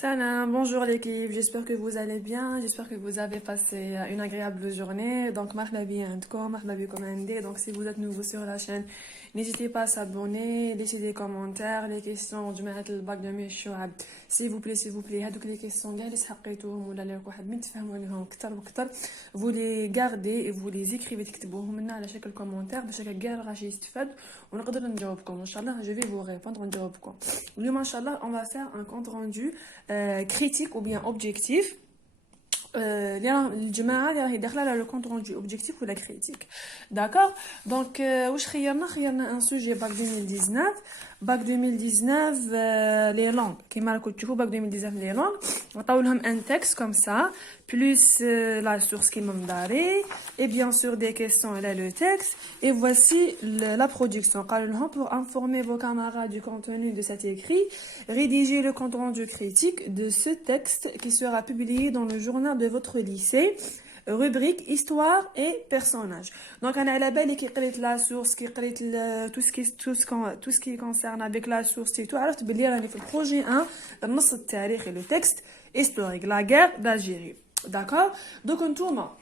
Salam, bonjour l'équipe, j'espère que vous allez bien, j'espère que vous avez passé une agréable journée. Donc, marhaba bientkom, marhaba bikom عندي. Donc, si vous êtes nouveau sur la chaîne, n'hésitez pas à s'abonner, laisser des commentaires, les questions du معات الباك de mes شعب. S'il vous plaît, هادوك les questions كاع اللي سحقيتوهم ولا لك واحد من تفهموا عليهم اكثر واكثر, vous les gardez et vous les écrivez تكتبوهم لنا على شكل كومنتير باش هكا كاع غاشي يستفاد ونقدر نجاوبكم ان شاء الله. Je vais vous répondre ونجاوبكم. اليوم ان شاء الله on va faire un compte rendu critique ou bien objectif. الجماعة اللي راهي داخلة على le compte rendu objectif ou la critique. D'accord. Donc واش خيرنا un sujet bac 2019. bac 2019 les langues كيما راكم تشوفوا bac 2019 les langues عطاو لهم un texte comme ça plus la source كيما مداري et bien sûr des questions là le texte et voici la production. قالوا لهم pour informer vos camarades du contenu de cet écrit, rédigez le compte rendu critique de ce texte qui sera publié dans le journal de votre lycée. Rubrique histoire et personnages. Donc on a la belle qui قريت la source, qui قريت tout ce qui concerne avec la source et tout. عرفت بلي راني في البروجي 1 النص التاريخي le texte historique la guerre d'Algérie. D'accord. Donc نتوما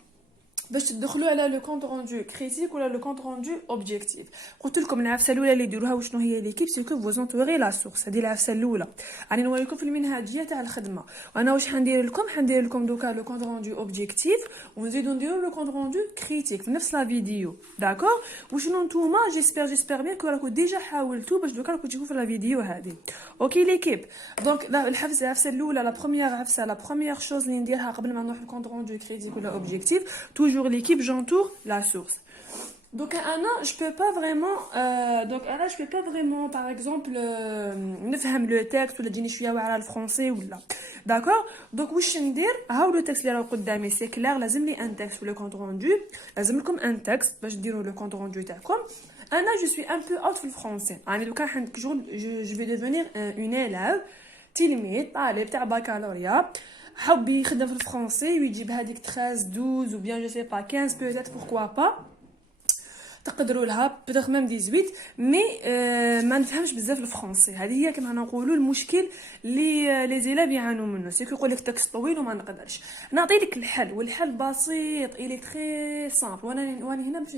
باش تدخلوا على لو كونت روندو كريتيك ولا لو كونت روندو اوبجيكتيف. قلت لكم العفسه الاولى اللي يديروها وشنو هي ليكيب سي كو فوز انتوري لا سورس. هذه العفسه الاولى راني نوريكم في المنهجيه تاع الخدمه. وانا واش حندير لكم دوكا لو كونت روندو اوبجيكتيف ونزيدو نديرو لو كونت روندو كريتيك في نفس لا فيديو. داكور. وشنو نتوما جيسبر بيان كو راكم ديجا حاولتوا باش دوكا راكم تشوفوا في لا فيديو هذه. اوكي ليكيب. دونك العفسه الاولى لا بروميير شوز اللي نديرها قبل ما نروح للكونت روندو كريتيك ولا اوبجيكتيف toujours l'équipe, j'entoure la source. Donc Anna, je peux pas vraiment par exemple نفهم le texte ولا تجيني شويه واعره الفرنسي ولا. d'accord. donc واش ندير هاو لو تكست اللي راه قدامي سي كلير لازم لي ان تكست ولا كونت روندو لازم لكم ان تكست باش ديروا لو كونت روندو تاعكم. انا جو سوي ان بو اوت في الفرنسي يعني دوكا عندك شغل جو في ديفونير اون élève تلميذ طالب تاع بكالوريا حب يخدم في الفرنسي ويجيب هذيك 13 12 ou bien je sais pas 15 peut-être pourquoi pas تقدروا لها بتغ ميم 18 مي ما نفهمش بزاف الفرنسي. هذه هي كما نقولوا المشكل اللي لي زيلاف يعانوا منه سي كو يقول لك تكست طويل وما نقدرش. نعطي لك الحل والحل بسيط الي تري سامبل وانا هنا باش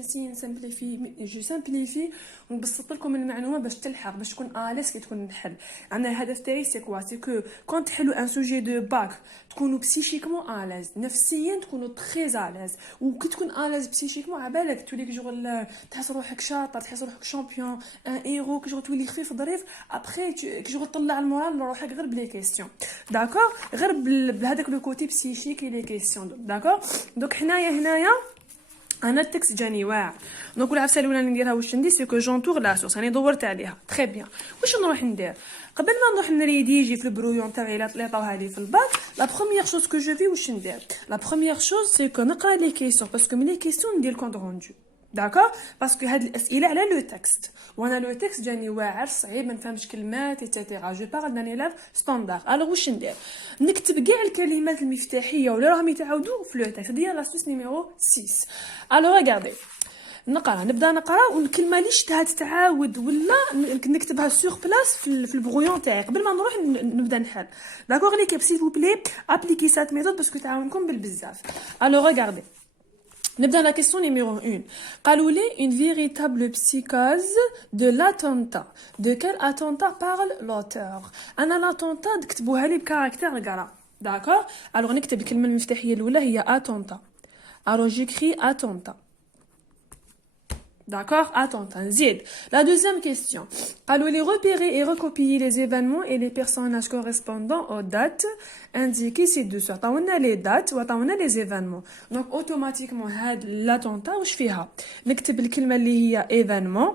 سامبليفي ونبسط لكم المعلومه باش تلحق باش تكون اليس كي تكون الحل. انا الهدف تاعي سي كوا سي كو كون تحلوا ان سوجي دو باك تكونوا بسيشيكمون اليز نفسيا تكونوا تري اليز وكي تكون اليز بسيشيكمون عبالك توليك جوغ تحس روحك شاطر تحس روحك شامبيون ان ايرو كي تولي خفيف ظريف ابري كي تطلع المورال لروحك غير بلي كيسيون. داكور. غير بهذاك لو كوتي بسيشيك لي كيسيون. داكور. دوك هنايا انا التكست جاني واعر. دونك العفسه الاولى اللي نديرها واش ندير سي كو جونتور لا سورس راني دورت عليها تري بيان. واش نروح ندير قبل ما نروح نريديجي في البرويون تاعي اللي عطاوها لي في الباك لا بروميير شوز كو جو في واش ندير لا بروميير شوز سي كو نقرا لي كيسيون باسكو من لي كيسيون ندير كونت روندو. داكور. باسكو هاد الاسئله على لو تكست وانا لو تكست جاني واعر صعيب ما نفهمش كلمات ايتترا جو بارل دان ايلاف ستاندار. الوغ واش ندير نكتب كاع الكلمات المفتاحيه ولا راهم يتعاودوا في لو تكست. هذه هي لاستوس نيميرو 6. الوغ ريغاردي نبدا نقرا والكلمه اللي شفتها تتعاود ولا نكتبها سور بلاص في البرويون تاعي قبل ما نروح نبدا نحل. داكور ليكيب سيل فو بلي ابليكي سات ميثود باسكو تعاونكم بالبزاف. الوغ ريغاردي نبدا la question numéro 1. قالوا لي une véritable psychose de l'attentat. De quel attentat parle l'auteur? انا l'attentat كتبوها لي بكاركتير غرا. داكور. الوغ نكتب الكلمه المفتاحيه الاولى هي attentat. الوغ j'écris attentat. D'accord. Attentat. Zid. La deuxième question. قالوا لي repérer et recopier les événements et les personnages correspondant aux dates indiquées ci-dessous. عطاونا les dates وعطاونا les événements. Donc automatiquement هاد l'attentat واش فيها نكتب الكلمه اللي هي événement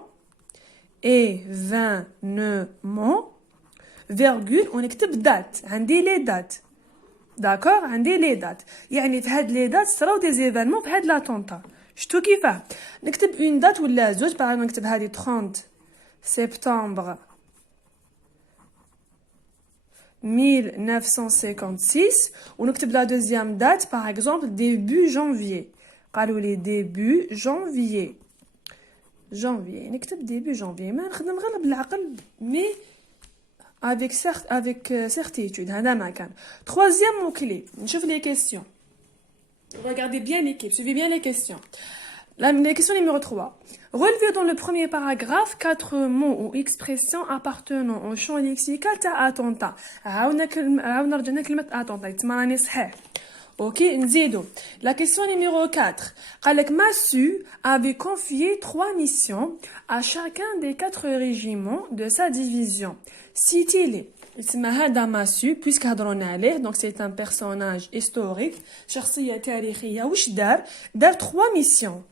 virgule ونكتب date. عندي les dates. داكور. عندي لي دات يعني في هاد لي دات صراو دي زيفينمون في هاد لاتونتا. شتو كيفاه نكتب اون دات ولا زوج باغ نكتب هادي 30 سبتمبر 1956 ونكتب لا دوزيام دات باغ اكزومبل ديبي جانفيي. قالوا لي ديبي جانفيي نكتب ديبي جانفيي ما نخدم غير بالعقل مي avec certitude. هذا ما كان. Troisième mot-clé. نشوف les questions. Regardez bien l'équipe, suivez bien les questions. La question numéro 3. Relevez dans le premier paragraphe 4 mots ou expressions appartenant au champ lexical تاع attentat. عاودنا رجعنا كلمة attentat. يتسمى راني صحيح. Ok, نزيدو. La question numéro 4. قالك Massu avait confié 3 missions à chacun des 4 régiments de sa division. Citez-les. يتسمى هذا ماسو puisque هضرونا عليه donc c'est un personnage historique شخصية تاريخية واش دار 3 missions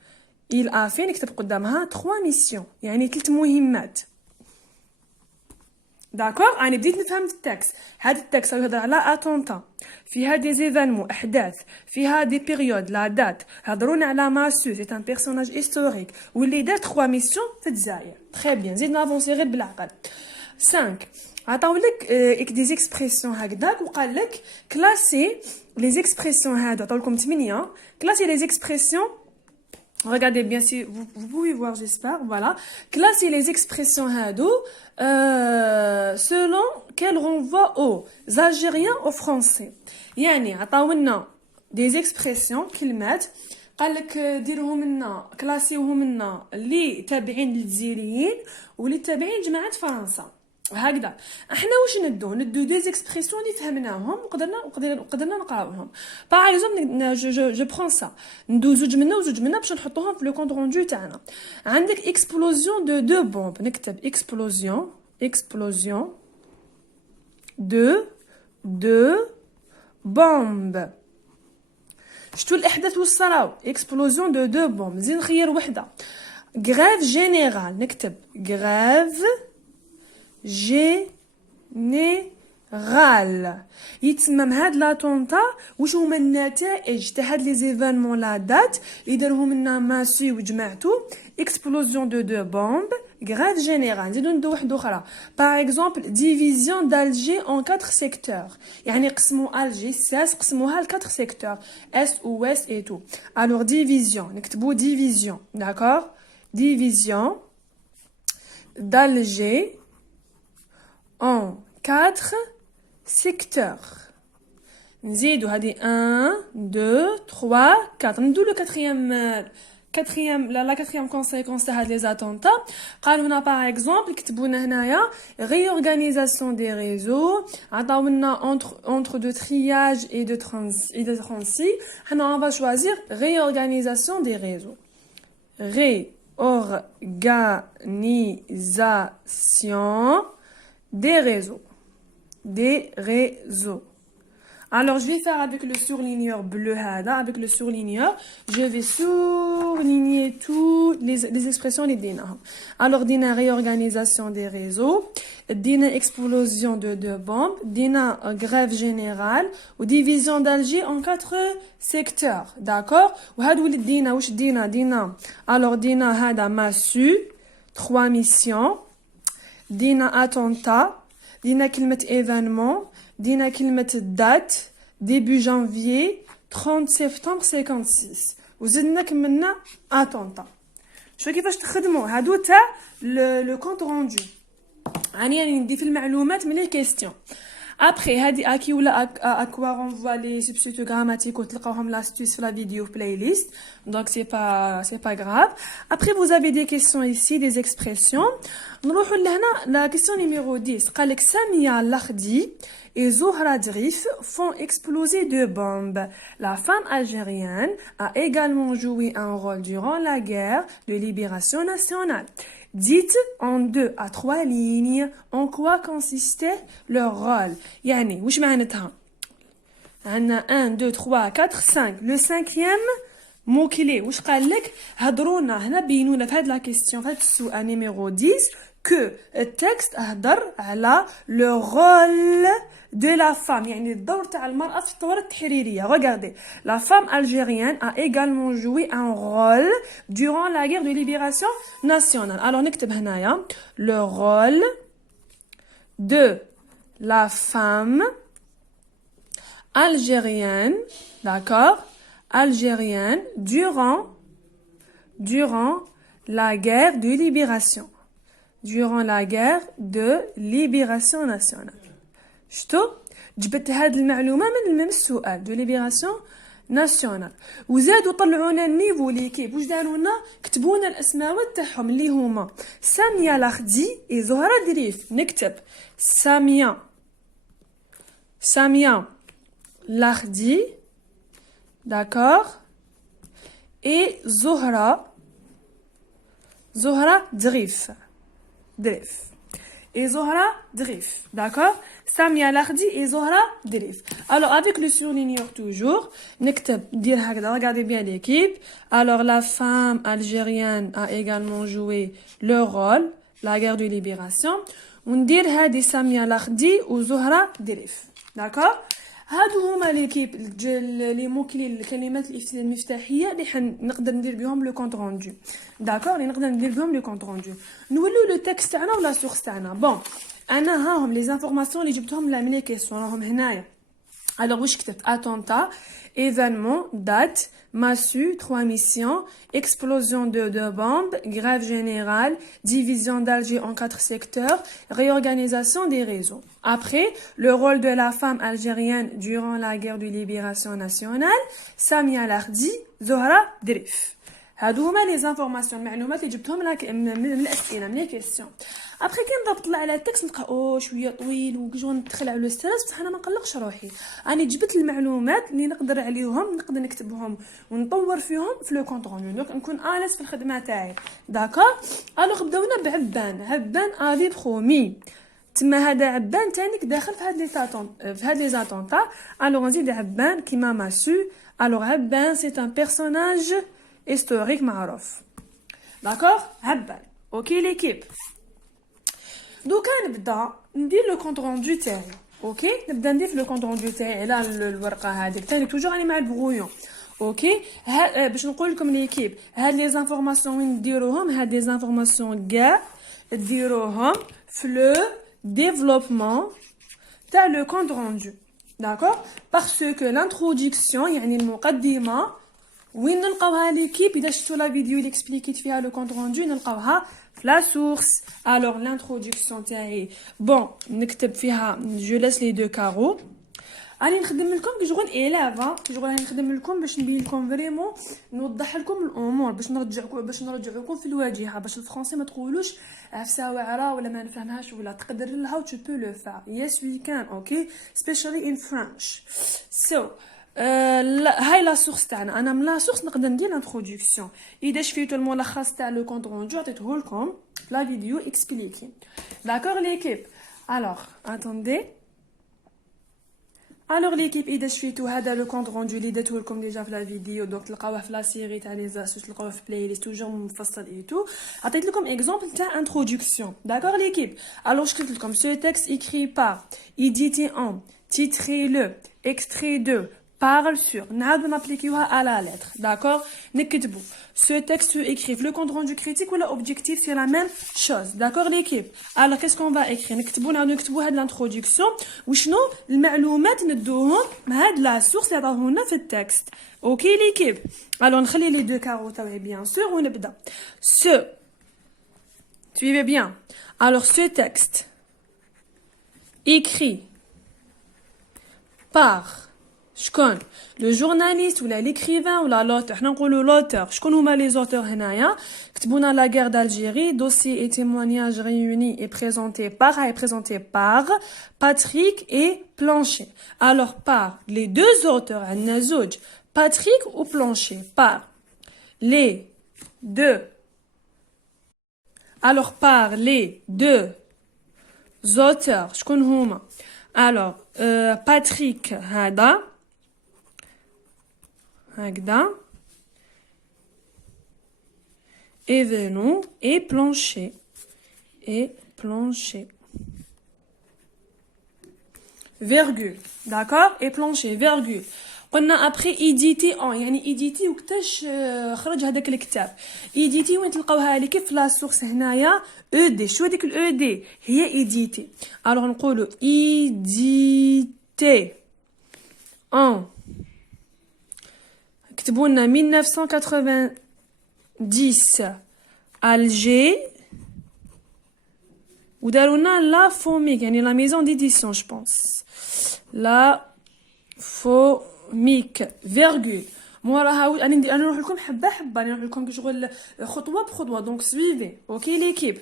il a fait نكتب قدامها 3 missions يعني 3 مهمات داكور انا بديت نفهم التكست هذا التكست يهضر على اتونتا فيها دي زيفينمون احداث فيها دي بيريود لا دات هضرونا على ماسو سي ان بيرسوناج هيستوريك واللي دار 3 missions في الجزائر تري بيان زيد نافونسي غير بالعقل 5 عطاولك دي اكسبريسيون هكذاك وقال لك كلاسي لي اكسبريسيون هادو عطاولكم 8 كلاسي لي اكسبريسيون regardez bien si vous pouvez voir j'espère voilà classer les expressions hado selon qu'elles renvoient aux Algériens aux Français يعني عطاولنا des expressions كلمات قال لك ديرهم لنا كلاسيوهم لنا اللي تابعين للجزائريين واللي تابعين جماعه فرنسا هكذا احنا واش ندو دي زيكسبريسيون اللي فهمناهم وقدرنا نقراوهم باغ اكزومبل جو برون سا ندو زوج منا باش نحطوهم في لو كونط روندو تاعنا عندك اكسبلوزيون دو بومب نكتب اكسبلوزيون دو بومب شتو الاحداث واش صراو اكسبلوزيون دو بومب زين نخير وحده غريف جينيرال نكتب غريف جينيرال يتسمم هاد لاتونتا واش هما النتائج تاع هاد لي زيفينمون لا دات اللي دارهم لنا ماسي وجماعتو اكسبلوزيون دو بومب غريف جينيرال نزيدو ندو واحده اخرى باغ اكزومبل ديفيزيون دالجي اون 4 سيكتور يعني قسموا الجي ساس قسموها ل 4 سيكتور اس او ويست اي تو الوغ ديفيزيون نكتبو ديفيزيون داكور ديفيزيون d'Alger en 4 secteurs. نزيدو هذه 1 2 3 4 ندو لو la quatrième conséquence de هاد les attentats قالوا لنا باغ اكزومبل كتبوا لنا هنايا réorganisation des réseaux عطاونا entre de triage et de transit حنا on va choisir réorganisation des réseaux réorganisation des réseaux. Alors, je vais faire avec le surligneur bleu, avec le surligneur, je vais surligner toutes les expressions les dina. Alors, dina réorganisation des réseaux, dina explosion de bombes, dina grève générale, ou division d'Alger en 4 secteurs, d'accord? Ou hadou dina, ouch dina. Alors, dina hada massu, 3 missions, dina attentat, dina كلمة événement, دينا كلمة date début janvier 30 septembre 56 وزدنا كملنا attentat شو كيفاش تخدموا هادو تاع لو كونط روندو يعني ندي في المعلومات من لي كيستيون ابري هادي اكي ولا اكوا رونفوا لي سبستيتو غراماتيكو تلقاوهم لاستيس في لا فيديو في بلاي ليست دونك سي با غراف ابري vous avez des questions ici des expressions نروحوا لهنا لا كيسيون نيميرو 10 قالك سامية اللخدي et Zohra Drif font exploser 2 bombes. La femme algérienne a également joué un rôle durant la guerre de libération nationale. Dites en 2 à 3 lignes en quoi consistait leur rôle. يعني وش معناتها؟ عندنا 1 2 3 4 5 le 5e mot clé واش قال لك هضرونا هنا بينونا في هاد لا كيسيون في هاد السؤال نيميرو 10 que التكست هضر على le rôle de la femme يعني الدور تاع المرأة في الثورة التحريرية. Regardez, la femme algérienne a également joué un rôle durant la guerre de libération nationale. Alors نكتب هنايا le rôle de la femme algérienne, d'accord, algérienne durant la guerre de libération durant la guerre de libération nationale. شتو جبت هاد المعلومه من السؤال دو ليبراسيون ناسيونال وزادوا طلعوا لنا النيفو ليكيب واش داروا لنا كتبوا لنا الاسماوات تاعهم اللي هما ساميه لاخدي اي زهره دريف نكتب ساميه لاخدي داكور اي زهره دريف et Zohra Drif, d'accord? Samia Lardi et Zohra Drif. Alors, avec le surligneur toujours, regardez bien l'équipe. Alors, la femme algérienne a également joué le rôle, la guerre de libération. On dit Hadi Samia Lardi ou Zohra Drif, d'accord? هادو هما ليكيب لي موكلي الكلمات المفتاحيه اللي نقدر ندير بهم لو كونط روندو داكور اللي نقدر ندير بهم لو كونط روندو نولو لو تكست تاعنا ولا سورس تاعنا بون انا هاهم لي زانفورماسيون اللي جبتهم لا من لي كيسيون راهم هنايا alors واش كتبت attentat événement date massue 3 missions explosion de bombes grève générale division d'Alger en 4 secteurs réorganisation des réseaux. Après le rôle de la femme algérienne durant la guerre de libération nationale Samia Lardi Zohra Drif. هادو هما لي زانفورماسيون المعلومات اللي جبتهم لك من الاسئله من لي كيسيون ابري كي نضبط على التكست نلقى شويه طويل وكجو ندخل على الستريس بصح انا ما نقلقش روحي راني جبت المعلومات اللي نقدر عليهم نقدر نكتبهم ونطور فيهم في لو كونط روندو دونك نكون اليس في الخدمه تاعي داكور الوغ بداونا بعبان افي برومي تما هذا عبان تانيك داخل في هاد لي زاتونطا الوغ نزيد عبان كيما ماسو الوغ عبان سي ان بيرسوناج historique معروف داكور عبان اوكي ليكيب دوكا نبدا ندير لو كونط روندو تاعي اوكي نبدا ندير لو كونط روندو تاعي على الورقه هذيك ثاني توجور راني مع البغويون اوكي باش نقول لكم ليكيب هاد لي زانفورماسيون وين ديروهم هاد لي زانفورماسيون كاع ديروهم في لو ديفلوبمون تاع لو كونط روندو داكور باسكو لانتروداكسيون يعني المقدمه وين نلقاوها ليكيب اذا شفتوا لا فيديو اللي اكسبليكيت فيها لو كونط روندو نلقاوها في لا سورس الوغ لانتروداكسيون تاعي بون نكتب فيها جو لاس لي دو كارو راني نخدم لكم كي شغل الافا كي شغل راني نخدم لكم باش نبين لكم فريمون نوضح لكم الامور باش نرجعكم في الواجهه باش الفرنسي ما تقولوش عفسه واعره ولا ما نفهمهاش ولا تقدر لها و tu peux le faire yes we can okay especially in French so هاي لا سورس تاعنا انا من لا سورس نقدر ندير انتروداكسيون اذا شفيتوا الملخص تاع لو كونط روندو عطيته لكم لا فيديو اكسبليكي داكور ليكيب الوغ اتوندي الوغ ليكيب اذا شفيتوا هذا لو كونط روندو اللي درته لكم ديجا في لا فيديو دونك تلقاوه في لا سيري تاع لي زاسوس تلقاوه في بلاي ليست توجور مفصل اي تو عطيت لكم اكزامبل تاع انتروداكسيون داكور ليكيب الوغ شكلت لكم سو تكست écrit par édité en titré le extrait de parle sur نعاودو نابليكيوها à la lettre d'accord نكتبو ce texte écrive le compte rendu critique ولا objectif c'est la même chose d'accord l'équipe alors qu'est-ce qu'on va écrire نعاودو نكتبو هاد l'introduction وشنو المعلومات ندوهم مع هاد لا سورس اللي عطاوهولنا في التكست اوكي l'équipe alors نخلي لي دو كارو تاوعي bien sûr ونبدا ce suivez bien alors ce texte écrit par شكون لو جورناليست ولا ليكريفان ولا لوتور حنا نقولوا لوتور شكون هما لي زوتور هنايا كتبونا لا غير d'Algérie dossier et témoignages réunis et présenté par Patrick et Plancher alors par les deux auteurs عندنا زوج Patrick ou Plancher par les deux alors par les deux auteurs شكون هما alors Patrick هذا هكذا Evenou et Plancher virgule d'accord et Plancher virgule قلنا après édité en يعني édité وقتاش خرج هذاك الكتاب édité وين تلقاوها لي كيف لا سورس هنايا او دي شو هذيك الاو دي هي édité alors نقولوا édité en كتبوا لنا 1990 Alger وداروا لنا لا فوميك يعني لا ميزون ديديسيون جو بونس لا فوميك فيرغول موراها انا نروح لكم حبه حبه نروح لكم شغل خطوه بخطوه دونك سويفي اوكي ليكيب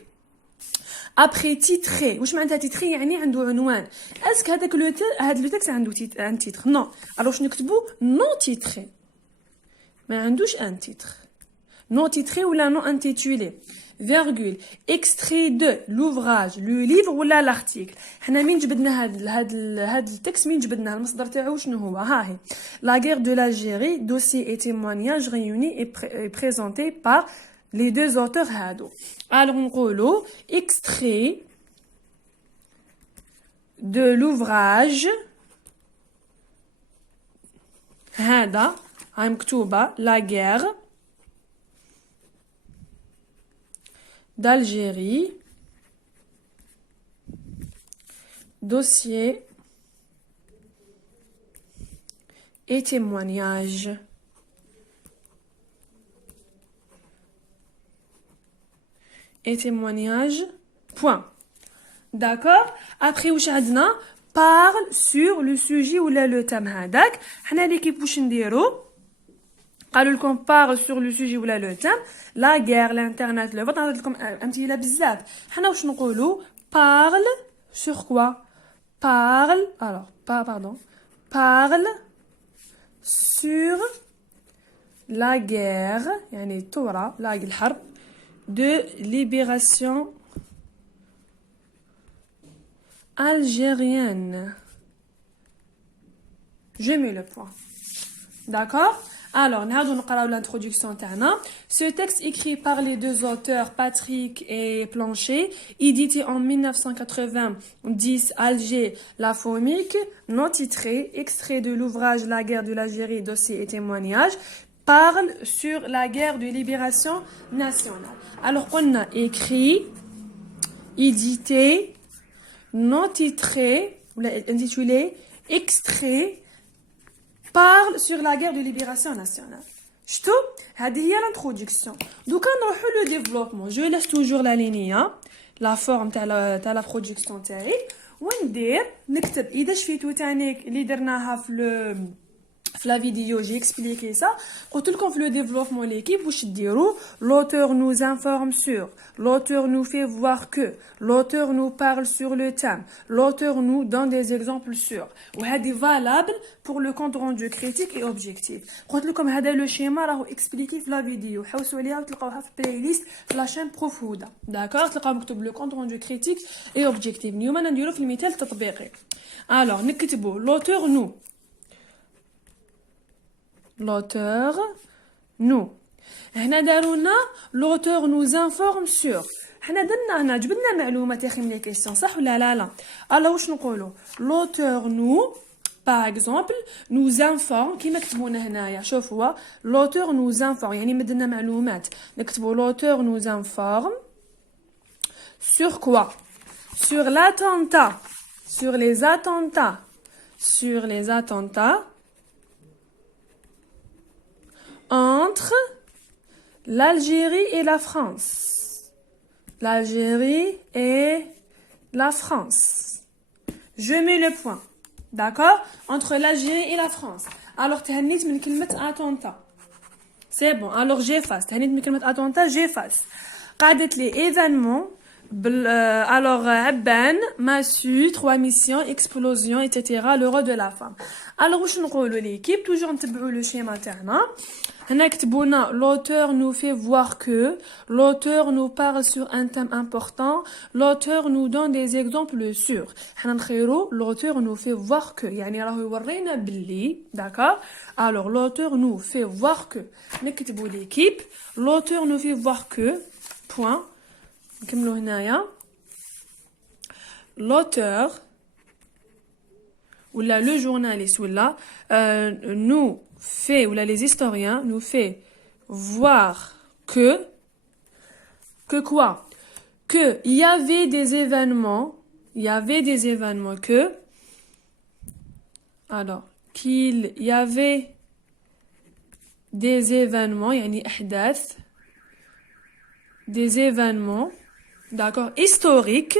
ابري تيتري واش معناتها تيتري يعني عنده عنوان اسك هذاك هذا لو تكست عنده ان تيتر نو الوغ واش نكتبو نو تيتري ما عندوش ان تيتر نو تيتري ولا نو انتيتولي فيرغول اكستري دو لوفراج لو ليفر ولا لارتيكل حنا مين جبدنا هاد التكست مين جبدناه المصدر تاعو شنو هو ها هي لا غير دو l'Algérie dossier et témoignage réunis et présenté par les deux auteurs هادو alors نقولوا extrait de l'ouvrage هذا هاي مكتوبة la guerre d'Algérie dossier et témoignage point d'accord après واش عندنا parle sur le sujet ولا le thème هذاك حنا ليكيب واش نديرو قالوا لكم parle sur le sujet ولا le thème la guerre l'internet le vote نعطيت لكم امثله بزاف حنا واش نقولوا parle sur quoi parle alors pardon parle sur la guerre يعني الثورة لا الحرب de libération algérienne. Je mets le point. D'accord? Alors, nous allons l'introduction. Ce texte écrit par les deux auteurs, Patrick et Plancher, édité en 1990, Alger, La Fomique, non titré, extrait de l'ouvrage La guerre de l'Algérie, dossier et témoignage, parle sur la guerre de libération nationale. Alors, on a écrit, édité, non titré, intitulé, extrait, parle sur la guerre de libération nationale. شتو هذه هي l'introduction. دوكا نروحو لو ديفلوبمون. جو laisse toujours la ligne, la forme تاع لا برودكسيون تاعي وندير نكتب اذا شفيتو تاني اللي درناها في la vidéo, j'ai expliqué ça. قلت لكم في le développement l'équipe واش ديروا l'auteur nous informe sur, l'auteur nous fait voir que, l'auteur nous parle sur le thème, l'auteur nous donne des exemples sur. وهذه valable pour le compte rendu critique et objectif. قلت لكم هذا لو شيما راهو expliqué في la vidéo. حوسوا عليها وتلقاوها في playlist في la chaîne profonde. d'accord تلقاو مكتوب le compte rendu critique et objectif. اليوم انا نديرو في المثال التطبيقي. alors نكتبوا l'auteur nous l'auteur nous هنا دارونا l'auteur nous informe sur حنا درنا هنا جبدنا معلومات يا اخي من لي كيسيون صح ولا لا alors واش نقولوا l'auteur nous par exemple nous informe كيما كتبونا هنايا شوفوا l'auteur nous informe يعني مدنا معلومات نكتبوا l'auteur nous informe sur quoi sur l'attentat sur les attentats entre l'Algérie et la France. L'Algérie et la France. Je mets le point. D'accord? Entre l'Algérie et la France. Alors, تهنيت من كلمة attentat. C'est bon. Alors, j'efface. تهنيت من كلمة attentat, j'efface. قعدت لي événement. Alors, Abban, Massu, 3 missions, explosion, etc. Le rôle de la femme. Alors, واش نقولوا l'équipe toujours نتبعوا le schéma تاعنا. هنا كتبونا l'auteur nous fait voir que, l'auteur nous parle sur un thème important, l'auteur nous donne des exemples sur. حنا نخيروا l'auteur nous fait voir que يعني راهو يورينا باللي d'accord. alors l'auteur nous fait voir que نكتبوا l'équipe l'auteur nous fait voir que point نكملوا هنايا l'auteur ولا le journaliste ولا nous fait, ou là les historiens nous fait voir que quoi? Que il y avait des événements que, alors, qu'il y avait des événements, يعني أحداث, des événements, d'accord, historiques,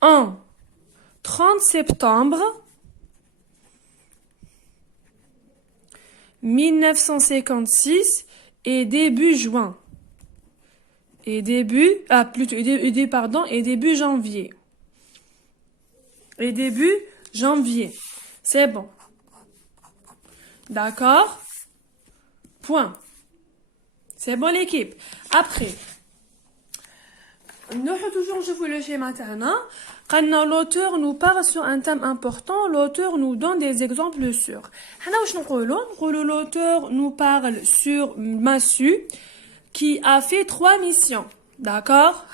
en 30 septembre 1956 et début juin. Et début janvier. Et début janvier. C'est bon. D'accord? Point. C'est bon l'équipe. Après, nous toujours je vous le schéma تاعنا. Quand l'auteur nous parle sur un thème important, l'auteur nous donne des exemples sûrs. L'auteur nous parle sur Massu qui a fait 3 missions. D'accord?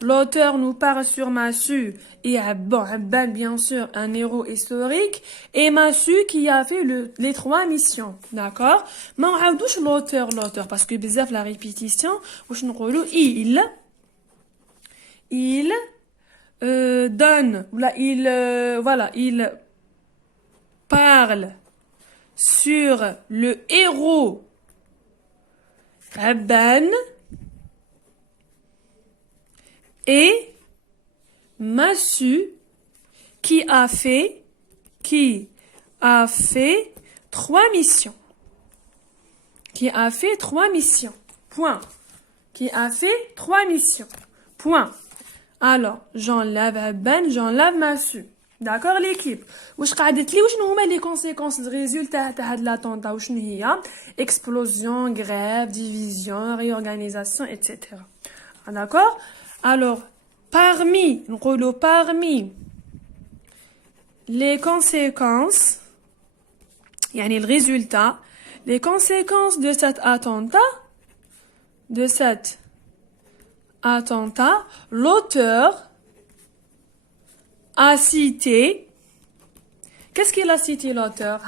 L'auteur nous parle sur Massu et Abban, bien sûr, un héros historique, et Massu qui a fait les 3 missions. D'accord? Mais on a l'auteur, parce que bizarre la répétition, il donne, il parle sur le héros Abban et Massu qui a fait 3 missions. Qui a fait 3 missions. Point. Qui a fait 3 missions. Point. Alors, j'enlève Abban, j'enlève Massu. D'accord l'équipe. واش قعدت لي وشنو هما les conséquences de résultat تاع هاد l'attentat وشنو هي explosion, grève, division, réorganisation, etc. D'accord? Alors, parmi les conséquences, يعني le résultat, les conséquences de cet attentat, l'auteur a cité, qu'est-ce qu'il a cité l'auteur?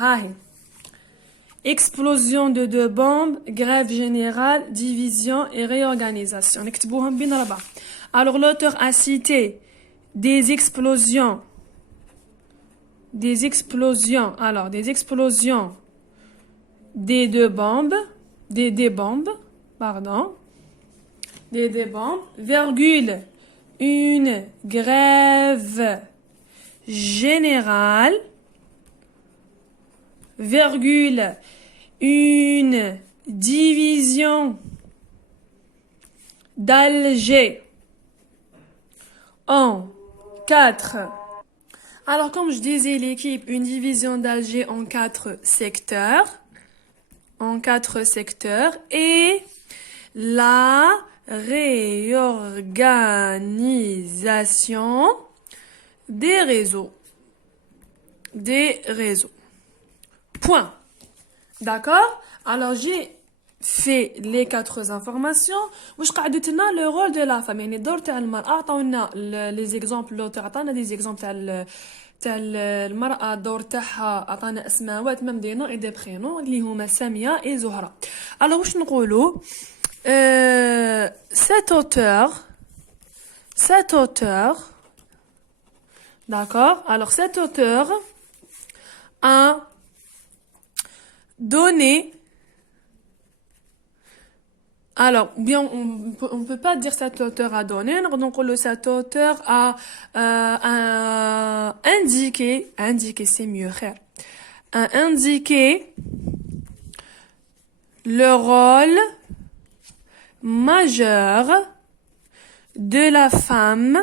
Explosion de 2 bombes, grève générale, division et réorganisation. Alors l'auteur a cité des explosions des 2 bombes, des bombes, virgule, une grève générale, virgule, une division d'Alger en 4. Alors, comme je disais, l'équipe, une division d'Alger en 4 secteurs. Et la réorganisation des réseaux. Point. D'accord? Alors, j'ai fait les 4 informations. واش قعدت لنا le rôle de la femme يعني الدور تاع المرأة عطاونا les exemples l'auteur عطانا des exemples تاع المرأة الدور تاعها عطانا اسماوات même des noms et des prénoms اللي هما سامية et زهرة. alors واش نقولوا cet auteur d'accord, alors cet auteur a donné. Alors, bien, on peut pas dire cet auteur a donné, donc cet auteur a indiqué, c'est mieux, a indiqué le rôle majeur de la femme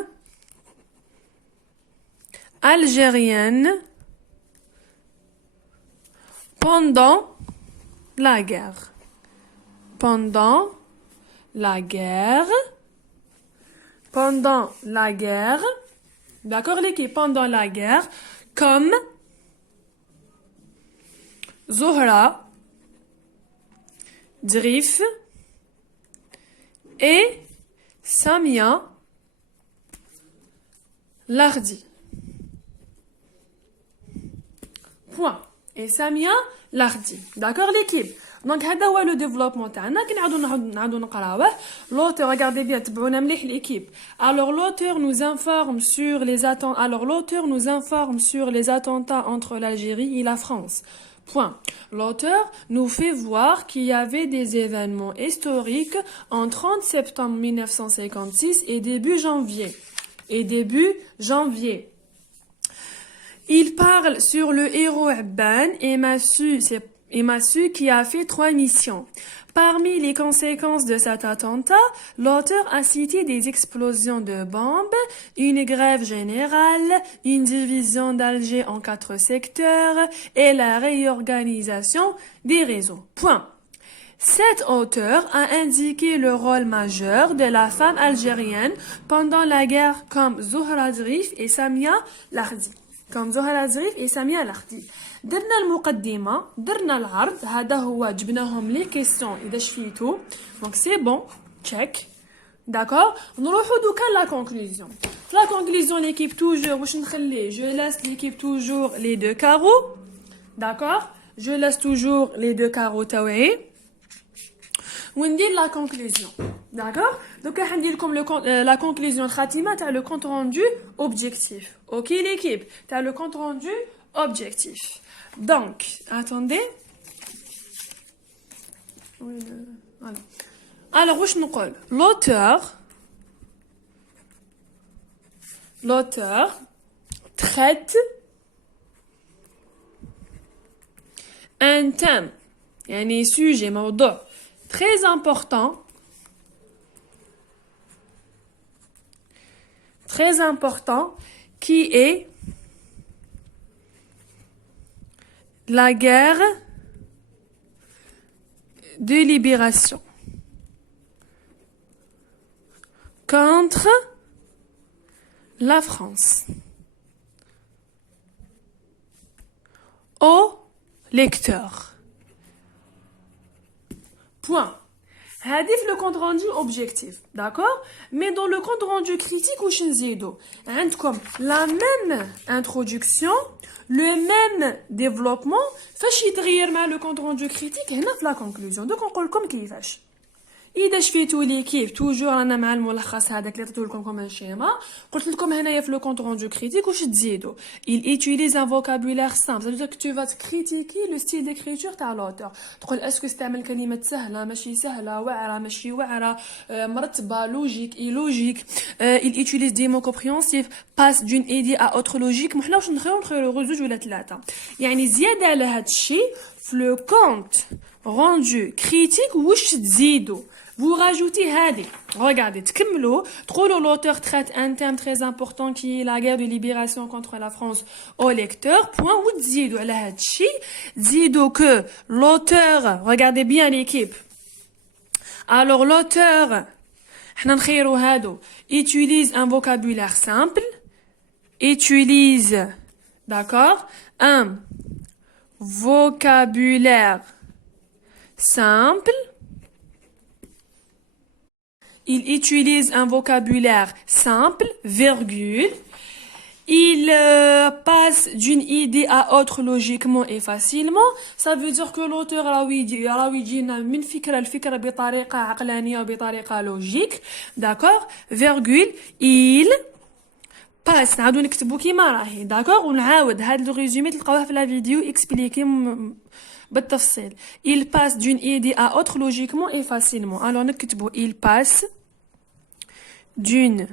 algérienne pendant la guerre. D'accord l'équipe, pendant la guerre, comme Zohra, Drif et Samia Lardi. Point. Et Samia Lardi. D'accord l'équipe. Donc هذا هو le développement تاعنا كي نعاودو نقراوه. L'auteur, regardez bien, تبعونا مليح l'équipe. Alors l'auteur nous informe sur les attentats entre l'Algérie et la France. Point. L'auteur nous fait voir qu'il y avait des événements historiques en 30 septembre 1956 et début janvier. et début janvier. Il parle sur le héros Abban et Massu qui a fait 3 missions. Parmi les conséquences de cet attentat, l'auteur a cité des explosions de bombes, une grève générale, une division d'Alger en 4 secteurs et la réorganisation des réseaux. Point. Cet auteur a indiqué le rôle majeur de la femme algérienne pendant la guerre comme Zohra Zarif et Samia Lardi. درنا المقدمة درنا العرض هذا هو جبناهم لي كيسيون إذا شفيتو دونك سي بون تشيك داكور نروحو دوكا لا كونكلوزيون لا كونكلوزيون ليكيب توجور واش نخلي جو لاس ليكيب توجور لي دو كارو داكور جو لاس توجور لي دو كارو تاوعي وندير لا كونكلوزيون داكور دوكا حندير لكم لا كونكلوزيون الخاتمه تاع لو كونت روندو اوبجيكتيف اوكي ليكيب تاع لو كونت روندو objectif. Donc, attendez. Voilà. Alors, l'auteur traite un thème, un sujet, موضوع très important, qui est la guerre de libération contre la France. Au lecteur. Point. هذه le compte rendu objectif, d'accord? Mais dans le compte rendu critique ou chinzido, عندكم la même introduction, le même développement, فاش يتغير مع le compte rendu critique هنا في la conclusion. Donc نقول لكم كيفاش. إذا شفيتوا لي كيف توجور أنا مع الملخص هذاك اللي عطيته لكم كوم الشيما قلت لكم هنايا في لو كونت روندو كريتيك واش تزيدوا il utilise un vocabulaire simple ça veut dire que tu vas critiquer le style d'écriture تاع l'auteur تقول اسكو استعمل كلمات سهله ماشي سهله واعره ماشي واعره مرتبه لوجيك اي لوجيك il utilise des mots compréhensifs passe d'une idée à autre logique ما حنا واش نخيروا زوج ولا ثلاثه يعني زياده على هذا الشيء في لو كونت rendu critique واش تزيدوا vous rajoutez هذه regardez تكملوا تقولوا l'auteur traite un thème très important qui est la guerre de libération contre la France au lecteur point وتزيدوا على هذا الشيء تزيدوا que l'auteur regardez bien l'équipe alors l'auteur حنا نخيروا هادو utilise un vocabulaire simple utilise d'accord un vocabulaire simple. Il utilise un vocabulaire simple, virgule. Il passe d'une idée à autre logiquement et facilement. Ça veut dire que l'auteur راوي يجينا من فكرة لفكرة بطريقة عقلانية وبطريقة logique. D'accord? Virgule. Il passe. نعاودو نكتبو كيما راهي. D'accord? ونعاود هاد الريزومي تلقاوه في لا فيديو expliqué بالتفصيل. Il passe d'une idée à autre logiquement et facilement. Alors نكتبو il passe d'une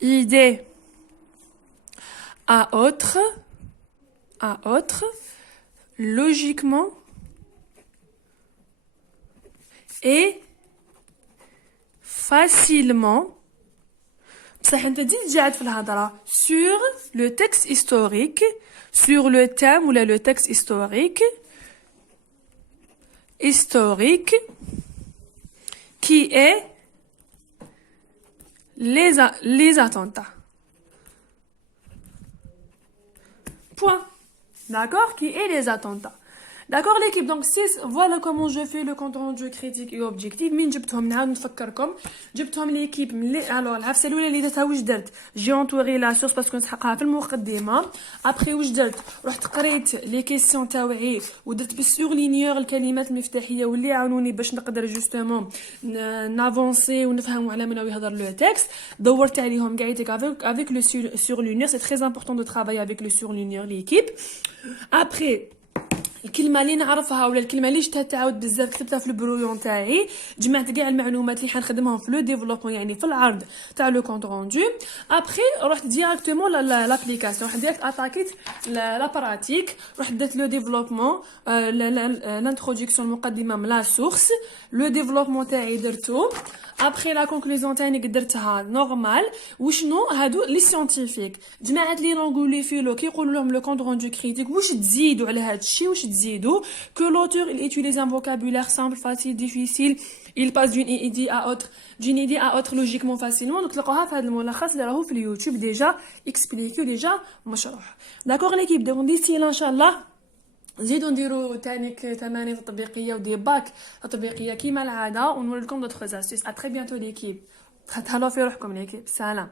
idée à autre logiquement et facilement بصح انت تزيد جاعد في الهضره sur le texte historique sur le thème ou le texte historique qui est les attentats. Point. D'accord? Qui est les attentats. D'accord l'équipe donc voilà comment je fais le compte rendu critique et objectif من جبتهم نعاود نفكركم جبتهم ليكيب ملي alors العفسه الاولى اللي درتها واش درت جي اونطوري لا سورس باسكو نسحقها في المقدمه ابري واش درت رحت قريت لي كيسيون تاوعي ودرت بالسورلينيور الكلمات المفتاحيه واللي عاونوني باش نقدر جوستومون نافونسي ونفهموا على منو يهضر لو تكست دورت عليهم قعدت avec le surligneur c'est très important de travailler avec le surligneur l'équipe après الكلمه اللي نعرفها ولا الكلمه اللي شفتها تعاود بزاف كتبتها في البرويون تاعي، جمعت كاع المعلومات اللي حنخدمهم في لو ديفلوبمون يعني في العرض تاع لو كونط روندو. ابخي رحت ديريكتومون لابليكاسيون، رحت ديريكت اتاكيت لا براتيك، رحت درت لو ديفلوبمون لانتروداكسيون المقدمه من لا سورس، لو ديفلوبمون تاعي درتو. ابخي لا كونكلوزيون تاعي درتها نورمال. وشنو هادو لي سيانتيفيك جماعه لي لونغ لي فيلو كيقولوا لهم لو كونط روندو كريتيك واش تزيدوا على هاد الشيء، واش تزيدوا que l'auteur il utilise un vocabulaire simple, facile, difficile, il passe d'une idée à autre logiquement facilement. Donc تلقاوها في هذا الملخص اللي راهو في اليوتيوب ديجا اكسبليكي وديجا مشروح. داكوغ ليكيب دونك ديسي ان شاء الله نزيدو نديرو تانيك تمارين تطبيقيه ودي باك تطبيقيه كيما العاده، ونوريكم دوطخ زاستيس. ا تري بيانتو ليكيب، تهلاو في روحكم ليكيب، سلام.